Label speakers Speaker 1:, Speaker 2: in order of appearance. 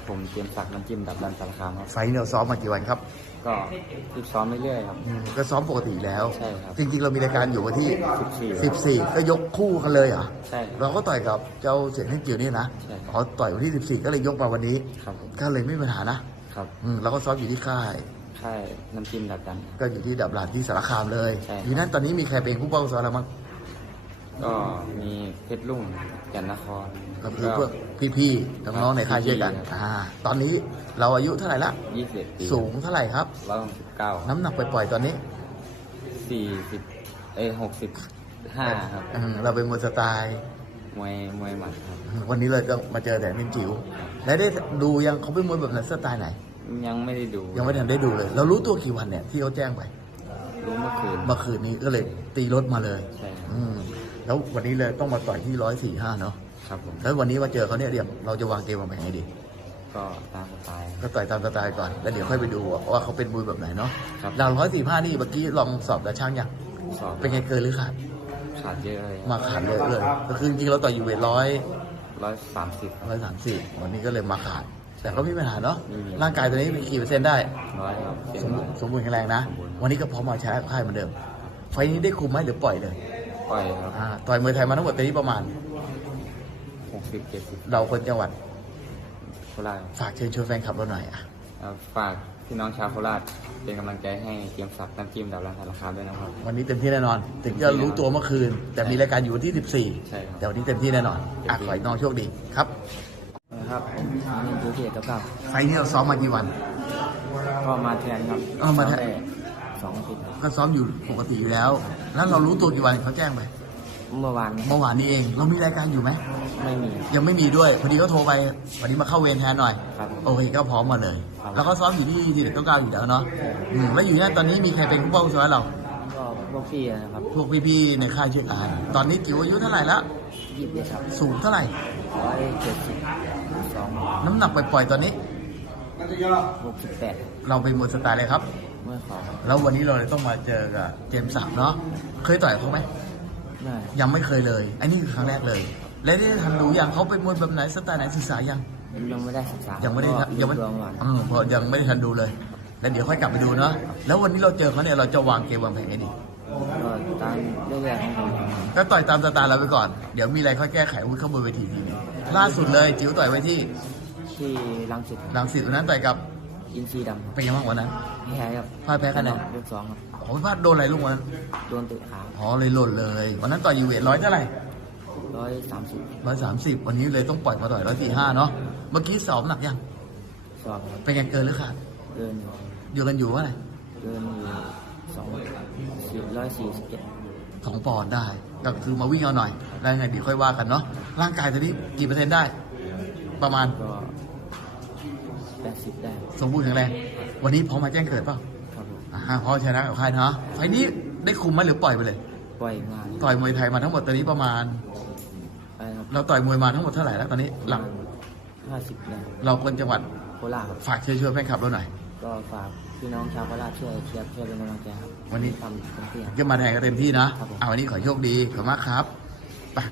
Speaker 1: ผมเตรียมศักดิ์น้ำจิ้มดับดันสารคามครับ
Speaker 2: ไฟล์เราซ้อมมากี่วันครับ
Speaker 1: ก็ฝึกซ้อมเรื่อยๆครับ
Speaker 2: ก็ซ้อมปกติแล้ว
Speaker 1: ใช่ครับ
Speaker 2: จริงๆเรามีรายการอยู่วันที่
Speaker 1: 14
Speaker 2: ก็ยกคู่กันเลยเหรอ
Speaker 1: ใช่ครับ
Speaker 2: เราก็ต่อยกับเจ้าเสียงเท่งจิ๋วนี่นะ
Speaker 1: ใช่ครับ
Speaker 2: อ๋อต่อยวันที่ 14 ก็เลยยกมาวันนี้
Speaker 1: ครับผม
Speaker 2: ก็เลยไม่มีปัญหานะครับ เราก็ซ้อมอยู่ที่ค่าย
Speaker 1: ค่ายน้ำจิ้มดับดัน
Speaker 2: ก็อยู่ที่ดับหลานที่สารคามเลย
Speaker 1: ใช่
Speaker 2: อยู่นั้นตอนนี้มีใครเป็นผู้ป้องซ้อมเราบ้าง
Speaker 1: ก็มีเพชรลุ่งแก่นนคร
Speaker 2: ก็คือพวกพี่ๆน้องๆในค่ายช่วยกัน
Speaker 1: ครับ
Speaker 2: ตอนนี้เราอายุเท่าไหร่ละ
Speaker 1: 21 ปี
Speaker 2: สูงเท่าไหร่ครับ
Speaker 1: 169
Speaker 2: น้ำหนักปล่อยๆตอนนี้
Speaker 1: 65ครับ
Speaker 2: เราเป็นมวยสไตล์
Speaker 1: มวยหมัดครับ
Speaker 2: วันนี้เลยต้องมาเจอแต่นิมจิ๋วแล้วได้ดูยังเขาเป็นมวยแบบไหนสไตล์ไหน
Speaker 1: ยังไม่ได้ดู
Speaker 2: ยังไม่ทันได้ดูเลย เรารู้ตัวกี่วันเนี่ยที่เขาแจ้งไป
Speaker 1: รู้เมื่อคืน
Speaker 2: เมื่อคืนนี้ก็เลยตีรถมาเลย
Speaker 1: ใช่ครับ
Speaker 2: แล้ววันนี้เลยต้องมาต่อยที่145เนาะ
Speaker 1: ครับผม
Speaker 2: แล้ววันนี้มาเจอเขาเนี่ยเดี๋ยวเราจะวางเกมวางแผนให้ดี
Speaker 1: ก็ตามสไตล์
Speaker 2: ก็ต่อยตามสไตล์ก่อนแล้วเดี๋ยวค่อยไปดูว่าเขาเป็นมวยแบบไหนเนาะ
Speaker 1: ครับ
Speaker 2: เรา145นี่เมื่อกี้ลองสอบกับช่างยัง
Speaker 1: สอบ
Speaker 2: เป็นไงเกินหรือขาด
Speaker 1: ขาดเยอะเลย
Speaker 2: มาขาดเยอะเลยก็คือจริงๆเราต่อยอยู่เวท
Speaker 1: 130
Speaker 2: 130วันนี้ก็เลยมาขาด แต่ก็ไม่มีปัญหาเนาะ
Speaker 1: ไม่มี
Speaker 2: ร่างกายตัวนี้มีกี่เปอร์เซ็นต์ได้
Speaker 1: 100ครับเสีย
Speaker 2: สม
Speaker 1: ง
Speaker 2: บูรณ์สมบูรณ์แข็งแรงนะ วันนี้ก็พร้อมมาใช้ค่ายเหมือนเดิม ไฟล์นี้ได้คุมไหมหรือปล่อยเลย
Speaker 1: ปล่อยครับ
Speaker 2: ต่อยมวยไทยมาทั้งหมดตอนนี้ประมาณ
Speaker 1: 60-70
Speaker 2: เราคนจังหวัด
Speaker 1: โคราช
Speaker 2: ฝากเชิญชวนแฟนคลับเราหน่อยอ่ะ
Speaker 1: ฝากพี่น้องชาวโคราชเป็นกำลังใจให้เตรียมศักดิ์น้ำจิ้มดับรันสารคามด้วยนะครับ
Speaker 2: วันนี้เต็มที่แน่นอน ถึงจะรู้ตัวเมื่อคืน แต่มีรายการอยู่วันที่
Speaker 1: ใช่ครับ
Speaker 2: 14 แต่วันนี้เต็มที่แน่นอนขอให้น้องโชคดีครับ
Speaker 1: ครับผมนี่ดูเกียรติกับ
Speaker 2: ไฟล์นี้เราซ้อมมากี่วัน
Speaker 1: ก็มาแทนครับ
Speaker 2: มาแทน
Speaker 1: 2 อาทิตย์ครับ
Speaker 2: ก็ซ้อมอยู่ปกติอยู่แล้ว แล้วเรารู้ตัวกี่วันเขาแจ้งไป
Speaker 1: เมื่อวาน
Speaker 2: เมื่อวานนี้เอง เรามีรายการอยู่ไหม
Speaker 1: ไม่มี
Speaker 2: ยังไม่มีด้วย พอดีเขาโทรไป วันนี้มาเข้าเวรแทนหน่อย
Speaker 1: ครับ
Speaker 2: โอเคก็พร้อมมาเลย
Speaker 1: ครับ
Speaker 2: แล้วก็ซ้อมอยู่ที่11ต้องการอยู่แล้วเนาะแล้วอยู่เนี่ยตอนนี้มีใครเป็นผู้ป้องซ้อมเรา
Speaker 1: ก็พวกพี่นะครับ
Speaker 2: พวกพี่ๆในค่ายช่วยกันตอนนี้จิ๋วอายุเท่าไหร่ละ
Speaker 1: 21ครับ
Speaker 2: สูงเท่าไหร่
Speaker 1: 172
Speaker 2: น้ำหนักปล่อยๆตอนนี้
Speaker 1: 68
Speaker 2: เราเป็นมวยสไตล์เลยครับ
Speaker 1: เมื่อสอง
Speaker 2: แล้ววันนี้เราเลยต้องมาเจอกับเจมส์ศักดิ์เนาะ เคยต่อยเขาไหม
Speaker 1: ได้
Speaker 2: ยังไม่เคยเลย อันนี้คือครั้งแรกเลย และได้ทันดูอย่างเขาเป็นมวยแบบไหนสไตล์ไหนศึกษายัง
Speaker 1: ยังไม่ได้ศึกษา
Speaker 2: ยั
Speaker 1: ยัง
Speaker 2: ไม่ได้ยังไม่
Speaker 1: รวมวัน
Speaker 2: เพราะยังไม่ได้ทันดูเลย แล้วเดี๋ยวค่อยกลับไปดูเนาะ แล้ววันนี้เราเจอเขาเนี่ยเราจะวางเกมวางแผนไงดี
Speaker 1: ก็ตามเรื่อยๆของผมครับ
Speaker 2: ก็ต่อยตามสไตล์เราไปก่อน เดี๋ยวมีอะไรค่อยแก้ไขวุ้นเข้าบนเวทีทีนึงล่าสุดเลยจิ๋วต่อยไว้ที่
Speaker 1: ที่รังสิต
Speaker 2: ลังสิตวันนั้นต่อยกับ
Speaker 1: อินซีดำครับ
Speaker 2: เป็นยังไงบ้างวันนั้น
Speaker 1: แพ้ครับ
Speaker 2: พ่ายแพ้คะแนน
Speaker 1: ยก 2ครับ
Speaker 2: โอ้ยพลาดโดนอะไรลูกวันนั้น
Speaker 1: โดนเตะขา
Speaker 2: อ๋อเลยหล่นเลย วันนั้นต่อยอยู่เวท100เท่าไหร่
Speaker 1: 130
Speaker 2: 130 วันนี้เลยต้องปล่อยมาต่อย145เนาะ เมื่อกี้สอบหนักยัง
Speaker 1: สอบครับ
Speaker 2: เป็นไงเกินหรือขาด
Speaker 1: เกินอยู่
Speaker 2: อยู่กันอยู่ว่าไง
Speaker 1: เกินอยู่147
Speaker 2: 2 ปอนด์ได้ ก็คือมาวิ่งเอาหน่อย แล้วยังไงเดี๋ยวค่อยว่ากันเนาะ ร่างกายตอนนี้กี่เปอร์เซ็นต์ได้ ประมาณ
Speaker 1: ก็80ได้
Speaker 2: สมบูรณ์แข็งแรง วันนี้พร้อมมาแจ้งเกิดเปล่า
Speaker 1: ครับผม
Speaker 2: พร้อมชนะกับใครเนาะ ไฟล์นี้ได้คุมไหมหรือปล่อยไปเลย
Speaker 1: ปล่อยมา
Speaker 2: ต่อยมวยไทยมาทั้งหมดตอนนี้ประมาณ
Speaker 1: ไปครับ
Speaker 2: เราต่อยมวยมาทั้งหมดเท่าไหร่แล้วตอนนี้หลัง
Speaker 1: 50ได้
Speaker 2: เราคนจังหวัด
Speaker 1: โคราชครับ
Speaker 2: ฝากเชิญชวนแฟนคลับเราหน่อย
Speaker 1: ก็ฝากพี่น้องชาวโคราชช่วยเชียร์ช่วยเป็นกำลังใจครับ
Speaker 2: วันนี้
Speaker 1: ทำเต็มที่ครับ
Speaker 2: ก็มาแทนกันเต็มที่นะครับ
Speaker 1: ผม
Speaker 2: วันนี้ขอโชคดี ขอบคุณมากครับ